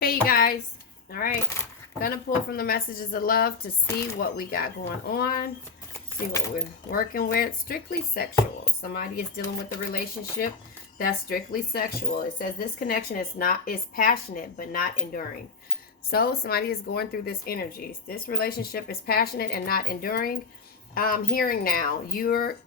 Hey, you guys. All right. Gonna pull from the messages of love to see what we got going on. See what we're working with. Strictly sexual. Somebody is dealing with a relationship that's strictly sexual. It says this connection is passionate but not enduring. So somebody is going through this energy. This relationship is passionate and not enduring. Hearing now, your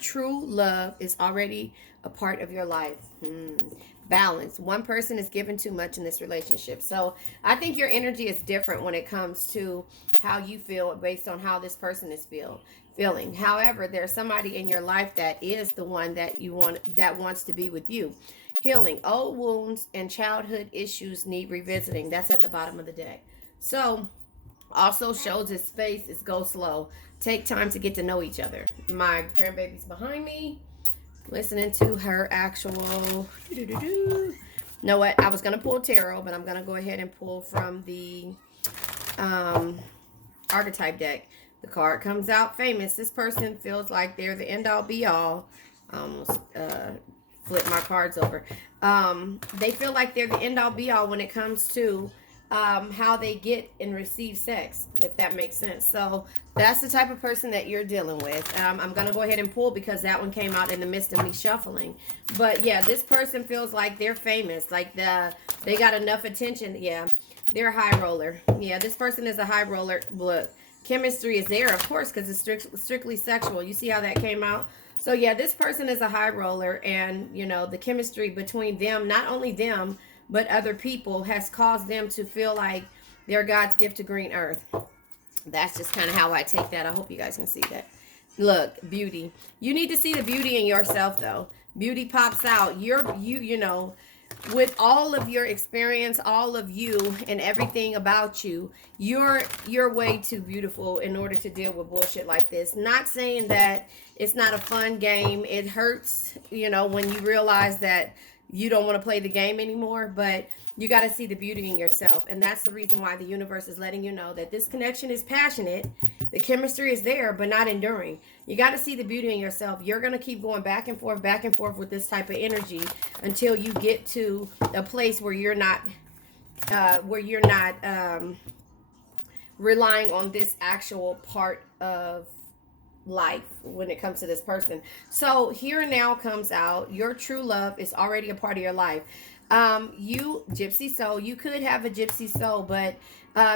true love is already a part of your life. Balance. One person is given too much in this relationship. So I think your energy is different when it comes to how you feel based on how this person is feeling. However, there's somebody in your life that is the one that you want, that wants to be with you. Healing. Old wounds and childhood issues need revisiting. That's at the bottom of the deck. So also shows his face is go slow. Take time to get to know each other. My grandbaby's behind me, listening to her actual. Know what? I was gonna pull tarot, but I'm gonna go ahead and pull from the um, archetype deck. The card comes out famous. This person feels like they're the end all be all. I almost flip my cards over. They feel like they're the end all be all when it comes to how they get and receive sex, if that makes sense. So that's the type of person that you're dealing with. I'm going to go ahead and pull because that one came out in the midst of me shuffling. But yeah, this person feels like they're famous, like they got enough attention. Yeah, they're a high roller. Yeah, this person is a high roller. Look, chemistry is there, of course, because it's strictly sexual. You see how that came out? So yeah, this person is a high roller, and you know the chemistry between them, not only them, but other people, has caused them to feel like they're God's gift to green earth. That's just kind of how I take that. I hope you guys can see that. Look, beauty. You need to see the beauty in yourself, though. Beauty pops out. You know, with all of your experience, all of you and everything about you, you're way too beautiful in order to deal with bullshit like this. Not saying that it's not a fun game. It hurts, you know, when you realize that you don't want to play the game anymore, but you got to see the beauty in yourself. And that's the reason why the universe is letting you know that this connection is passionate. The chemistry is there, but not enduring. You got to see the beauty in yourself. You're going to keep going back and forth with this type of energy until you get to a place where you're not relying on this actual part of life when it comes to this person. So here and now comes out your true love is already a part of your life. You gypsy soul, you could have a gypsy soul, but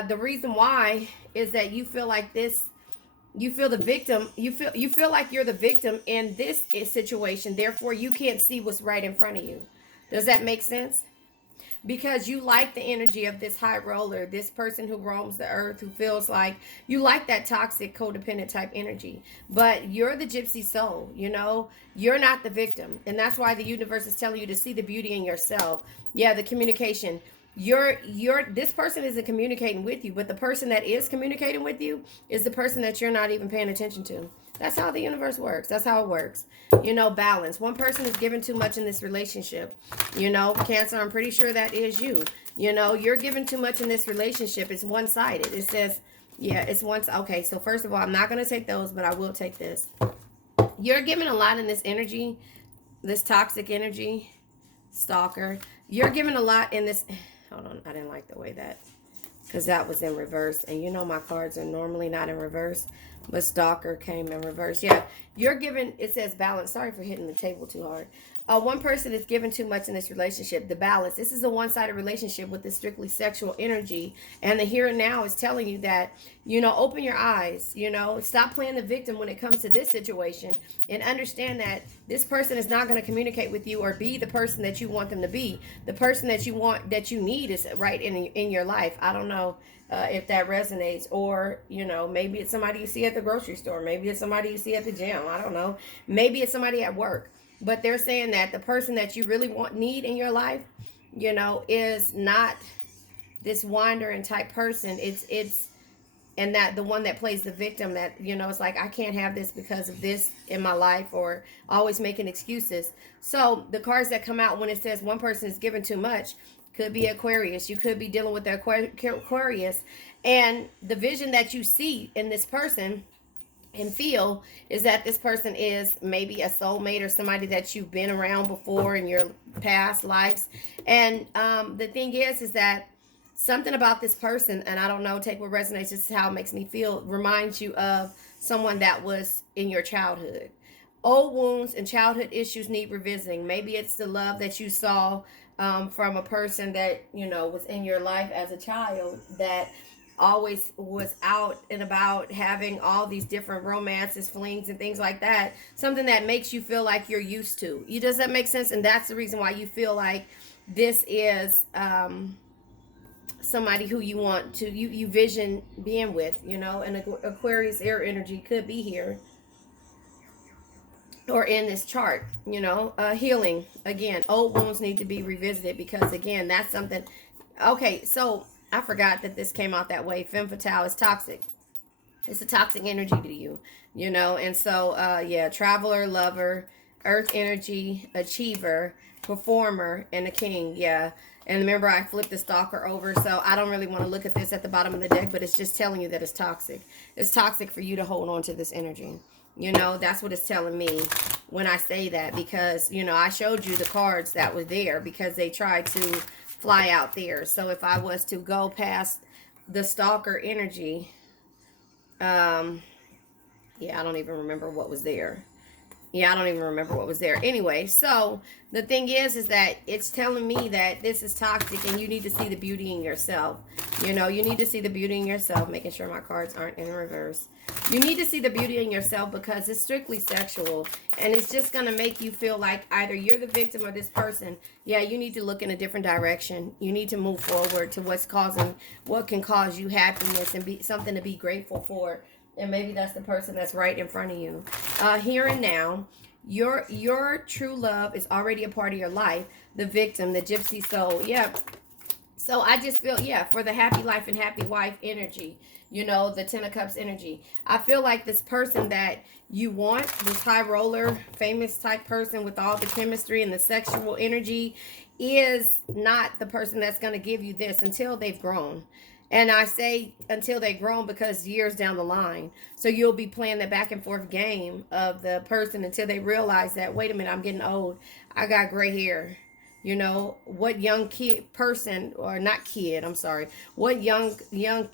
the reason why is that you feel like this, you feel the victim, you feel like you're the victim in this situation, therefore you can't see what's right in front of you. Does that make sense? Because you like the energy of this high roller, this person who roams the earth, who feels like you like that toxic, codependent type energy. But you're the gypsy soul, you know, you're not the victim. And that's why the universe is telling you to see the beauty in yourself. Yeah, the communication. This person isn't communicating with you, but the person that is communicating with you is the person that you're not even paying attention to. That's how the universe works. That's how it works. You know, balance. One person is giving too much in this relationship. You know, Cancer, I'm pretty sure that is you. You know, you're giving too much in this relationship. It's one-sided. It says, yeah, it's one. Okay, so first of all, I'm not going to take those, but I will take this. You're giving a lot in this energy, this toxic energy, stalker. You're giving a lot in this. Hold on, I didn't like the way that, because that was in reverse. And you know my cards are normally not in reverse, but stalker came in reverse. Yeah, you're giving, it says balance. Sorry for hitting the table too hard. One person is giving too much in this relationship. The balance. This is a one-sided relationship with this strictly sexual energy. And the here and now is telling you that, you know, open your eyes, you know, stop playing the victim when it comes to this situation, and understand that this person is not going to communicate with you or be the person that you want them to be. The person that you want, that you need, is right in your life. I don't know if that resonates, or you know, maybe it's somebody you see at the grocery store, maybe it's somebody you see at the gym, I don't know, maybe it's somebody at work. But they're saying that the person that you really need in your life, you know, is not this wandering type person. It's and that the one that plays the victim, that, you know, it's like, I can't have this because of this in my life, or always making excuses. So the cards that come out when it says one person is given too much could be Aquarius. You could be dealing with the Aquarius, and the vision that you see in this person and feel is that this person is maybe a soulmate or somebody that you've been around before in your past lives. And the thing is that something about this person, and I don't know, take what resonates, just how it makes me feel, reminds you of someone that was in your childhood. Old wounds and childhood issues need revisiting. Maybe it's the love that you saw from a person that was in your life as a child, that always was out and about having all these different romances, flings, and things like that. Something that makes you feel like you're used to. You Does that make sense? And that's the reason why you feel like this is somebody who you want to you vision being with. And Aquarius air energy could be here or in this chart. Healing again. Old wounds need to be revisited, because again, that's something. Okay, so I forgot that this came out that way. Femme fatale is toxic. It's a toxic energy to you. And so yeah, traveler, lover, earth energy, achiever, performer, and a king. Yeah. And remember, I flipped the stalker over, so I don't really want to look at this at the bottom of the deck, but it's just telling you that it's toxic. It's toxic for you to hold on to this energy. That's what it's telling me when I say that, because, I showed you the cards that were there because they tried to fly out there. So if I was to go past the stalker energy, yeah, I don't even remember what was there. Yeah, I don't even remember what was there. Anyway, so the thing is that it's telling me that this is toxic and you need to see the beauty in yourself. You need to see the beauty in yourself, making sure my cards aren't in reverse. You need to see the beauty in yourself, because it's strictly sexual, and it's just going to make you feel like either you're the victim or this person. Yeah, you need to look in a different direction. You need to move forward to what can cause you happiness and be something to be grateful for. And maybe that's the person that's right in front of you. Here and now, your true love is already a part of your life. The victim, the gypsy soul. Yeah. So I just feel, yeah, for the happy life and happy wife energy, the Ten of Cups energy. I feel like this person that you want, this high roller, famous type person with all the chemistry and the sexual energy, is not the person that's going to give you this until they've grown. And I say until they've grown because years down the line. So you'll be playing the back and forth game of the person until they realize that, wait a minute, I'm getting old. I got gray hair. What young kid person, or not kid, I'm sorry. What young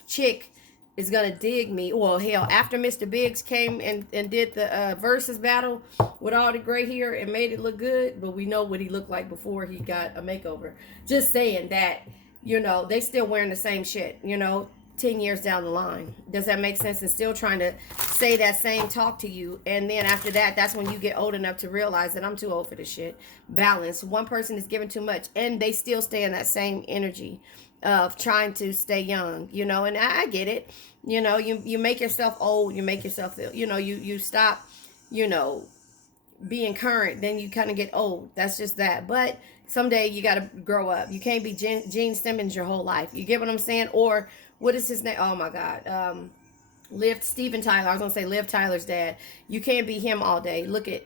chick is going to dig me? Well, hell, after Mr. Biggs came and did the versus battle with all the gray hair and made it look good. But we know what he looked like before he got a makeover. Just saying that. They still wearing the same shit, 10 years down the line. Does that make sense? And still trying to say that same talk to you. And then after that, that's when you get old enough to realize that I'm too old for this shit. Balance. One person is giving too much, and they still stay in that same energy of trying to stay young, and I get it. You make yourself old, you make yourself feel, you stop, being current, then you kind of get old. That's just that. But someday you got to grow up. You can't be Gene Simmons your whole life. You get what I'm saying? Or what is his name? Oh my God. Steven Tyler. I was going to say Liv Tyler's dad. You can't be him all day. Look at,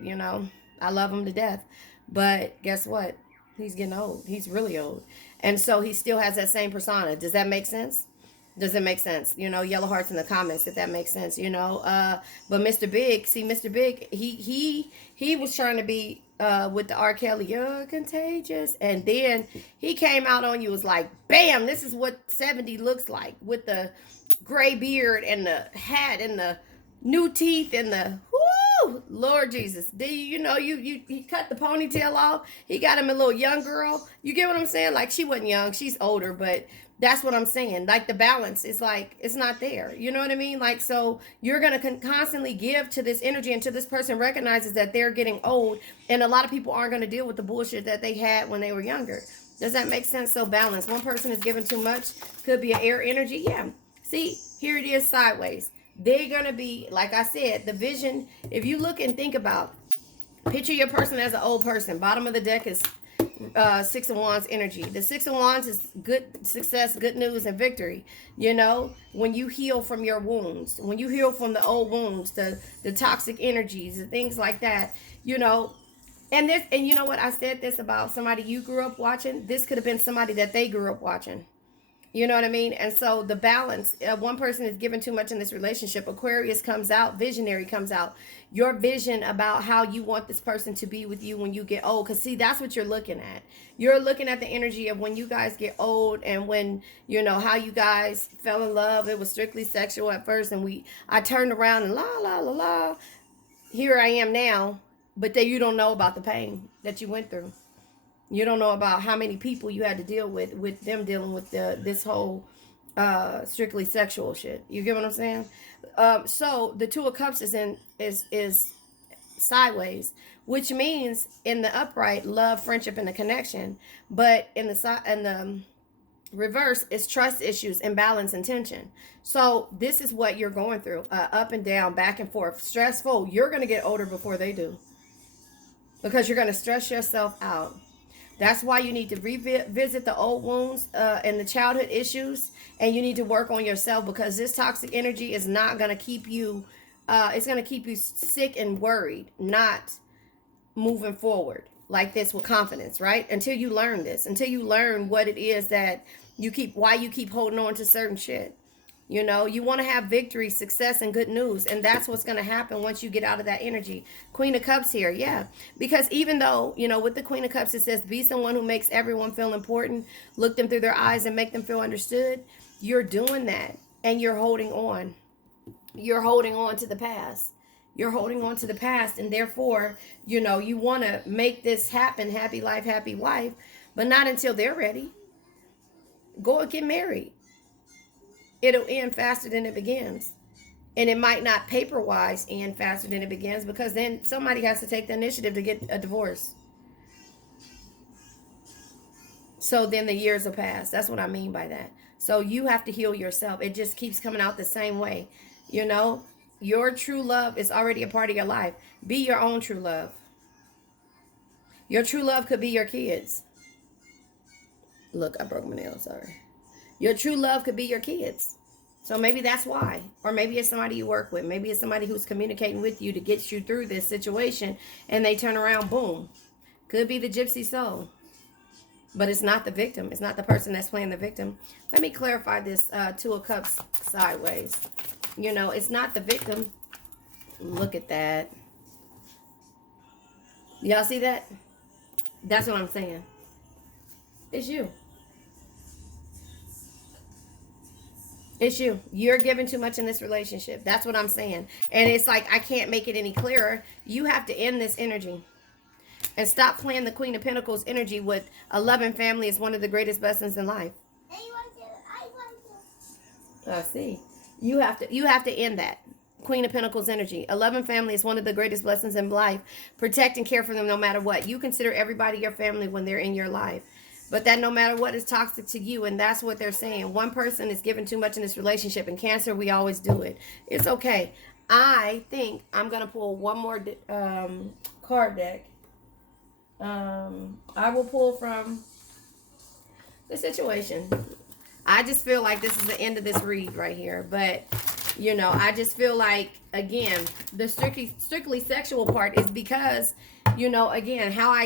I love him to death. But guess what? He's getting old. He's really old. And so he still has that same persona. Does that make sense? Does it make sense? Yellow hearts in the comments if that makes sense. But Mr. Big, he was trying to be with the R. Kelly, you're contagious, and then he came out on you, was like, bam, this is what 70 looks like, with the gray beard and the hat and the new teeth and the whoo, Lord Jesus. You cut the ponytail off. He got him a little young girl. You get what I'm saying? Like, she wasn't young, she's older, but that's what I'm saying. Like, the balance is like, it's not there. You know what I mean? Like, so you're going to constantly give to this energy until this person recognizes that they're getting old. And a lot of people aren't going to deal with the bullshit that they had when they were younger. Does that make sense? So balance. One person is giving too much. Could be an air energy. Yeah. See, here it is sideways. They're going to be, like I said, the vision. If you look and think about, picture your person as an old person. Bottom of the deck is Six of Wands energy. The Six of Wands is good success, good news, and victory. When you heal from your wounds, when you heal from the old wounds, the toxic energies, and things like that, and you know what, I said this about somebody you grew up watching. This could have been somebody that they grew up watching. You know what I mean? And so the balance, one person is given too much in this relationship. Aquarius comes out, visionary comes out. Your vision about how you want this person to be with you when you get old. Because see, that's what you're looking at. You're looking at the energy of when you guys get old, and when, you know, how you guys fell in love. It was strictly sexual at first, and I turned around and la la la la. Here I am now, but then you don't know about the pain that you went through. You don't know about how many people you had to deal with them dealing with this whole strictly sexual shit. You get what I'm saying? So the Two of Cups is sideways, which means in the upright, love, friendship, and the connection. But in the reverse, is trust issues, imbalance, and tension. So this is what you're going through, up and down, back and forth, stressful. You're gonna get older before they do, because you're gonna stress yourself out. That's why you need to revisit the old wounds and the childhood issues, and you need to work on yourself, because this toxic energy is not going to keep you, it's going to keep you sick and worried, not moving forward like this with confidence, right? Until you learn this, until you learn what it is that why you keep holding on to certain shit. You know, you want to have victory, success, and good news. And that's what's going to happen once you get out of that energy. Queen of Cups here, yeah. Because even though, you know, with the Queen of Cups, it says, be someone who makes everyone feel important. Look them through their eyes and make them feel understood. You're doing that. And you're holding on. You're holding on to the past. You're holding on to the past. And therefore, you know, you want to make this happen. Happy life, happy wife. But not until they're ready. Go and get married. It'll end faster than it begins. And it might not paper-wise end faster than it begins, because then somebody has to take the initiative to get a divorce. So then the years will pass. That's what I mean by that. So you have to heal yourself. It just keeps coming out the same way. You know, your true love is already a part of your life. Be your own true love. Your true love could be your kids. Look, I broke my nail, sorry. Your true love could be your kids. So maybe that's why. Or maybe it's somebody you work with. Maybe it's somebody who's communicating with you to get you through this situation, and they turn around, boom. Could be the gypsy soul. But it's not the victim. It's not the person that's playing the victim. Let me clarify this Two of Cups sideways. You know, it's not the victim. Look at that. Y'all see that? That's what I'm saying. It's you. It's you. You're giving too much in this relationship. That's what I'm saying. And it's like, I can't make it any clearer. You have to end this energy. And stop playing the Queen of Pentacles energy with a loving family is one of the greatest blessings in life. I want to. I see. You have to end that. Queen of Pentacles energy. A loving family is one of the greatest blessings in life. Protect and care for them no matter what. You consider everybody your family when they're in your life. But that no matter what is toxic to you, and that's what they're saying. One person is giving too much in this relationship. In Cancer, we always do it. It's okay. I think I'm going to pull one more card deck. I will pull from the situation. I just feel like this is the end of this read right here. But, you know, I just feel like, again, the strictly sexual part is because, you know, again, how I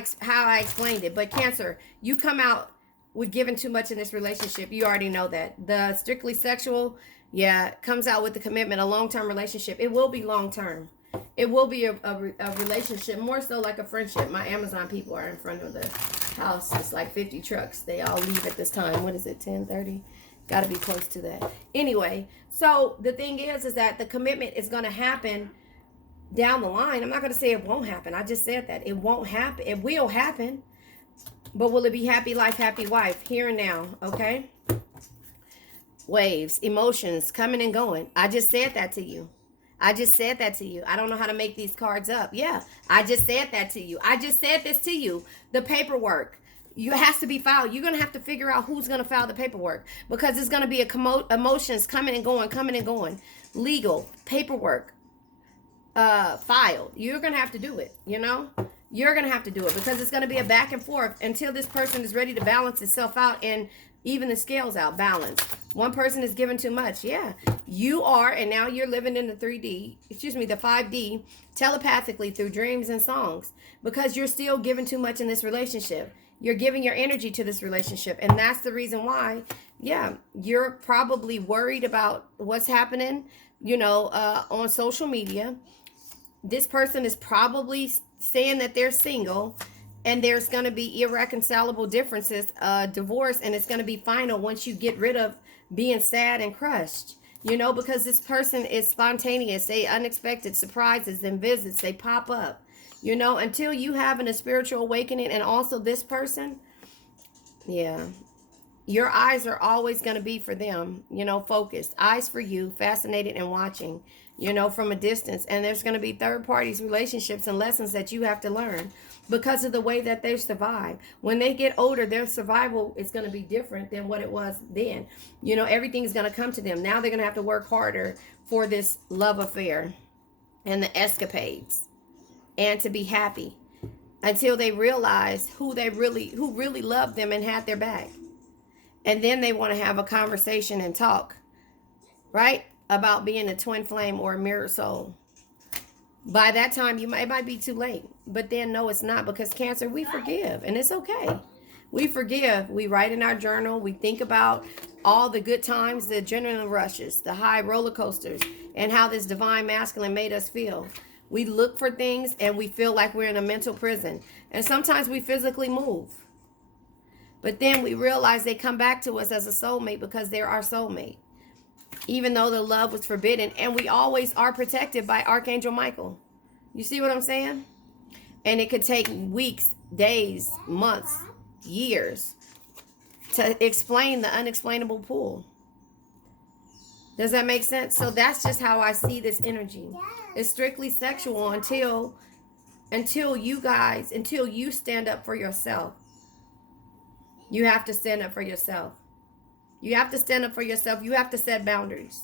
explained it. But Cancer, you come out with giving too much in this relationship. You already know that. The strictly sexual, yeah, comes out with the commitment, a long-term relationship. It will be long-term. It will be a relationship, more so like a friendship. My Amazon people are in front of the house. It's like 50 trucks. They all leave at this time. What is it, 10:30? Got to be close to that. Anyway, so the thing is that the commitment is going to happen down the line. I'm not going to say it won't happen. I just said that. It won't happen. It will happen. But will it be happy life, happy wife? Here and now, okay? Waves, emotions, coming and going. I just said that to you. I just said that to you. I don't know how to make these cards up. Yeah, I just said that to you. I just said this to you. The paperwork. You has to be filed. You're going to have to figure out who's going to file the paperwork, because it's going to be emotions coming and going, coming and going. Legal, paperwork, filed. You're going to have to do it, you know? You're going to have to do it, because it's going to be a back and forth until this person is ready to balance itself out and even the scales out, balance. One person is giving too much. Yeah, you are, and now you're living in the 5D, telepathically through dreams and songs, because you're still giving too much in this relationship. You're giving your energy to this relationship, and that's the reason why Yeah, you're probably worried about what's happening, on social media. This person is probably saying that they're single, and there's going to be irreconcilable differences, divorce, and it's going to be final once you get rid of being sad and crushed. Because this person is spontaneous. They unexpected surprises and visits. They pop up. Until you having a spiritual awakening, and also this person, yeah, your eyes are always going to be for them, focused. Eyes for you, fascinated and watching, from a distance. And there's going to be third parties, relationships, and lessons that you have to learn because of the way that they survive. When they get older, their survival is going to be different than what it was then. Everything's going to come to them. Now they're going to have to work harder for this love affair and the escapades and to be happy until they realize who really loved them and had their back. And then they want to have a conversation and talk, right? About being a twin flame or a mirror soul. By that time, it might be too late. But then, no, it's not, because Cancer, we forgive. And it's okay. We forgive. We write in our journal. We think about all the good times, the adrenaline rushes, the high roller coasters, and how this divine masculine made us feel. We look for things and we feel like we're in a mental prison. And sometimes we physically move. But then we realize they come back to us as a soulmate because they're our soulmate. Even though the love was forbidden. And we always are protected by Archangel Michael. You see what I'm saying? And it could take weeks, days, months, years to explain the unexplainable pull. Does that make sense? So that's just how I see this energy. It's strictly sexual until you stand up for yourself. You have to stand up for yourself. You have to stand up for yourself. You have to set boundaries.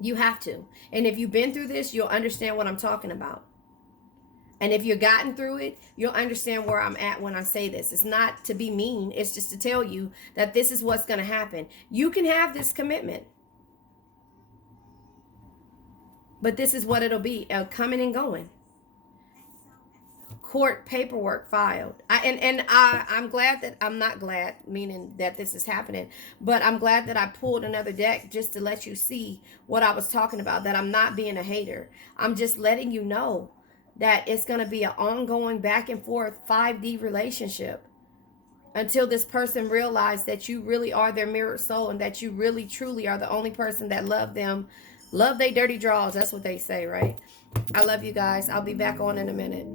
You have to. And if you've been through this, you'll understand what I'm talking about. And if you've gotten through it, you'll understand where I'm at when I say this. It's not to be mean. It's just to tell you that this is what's going to happen. You can have this commitment. But this is what it'll be. Coming and going. Court paperwork filed. I'm glad that I'm not glad, meaning that this is happening, but I'm glad that I pulled another deck just to let you see what I was talking about, that I'm not being a hater. I'm just letting you know that it's going to be an ongoing back and forth 5D relationship until this person realizes that you really are their mirrored soul and that you really truly are the only person that love them. Love they dirty draws. That's what they say, right? I love you guys. I'll be back on in a minute.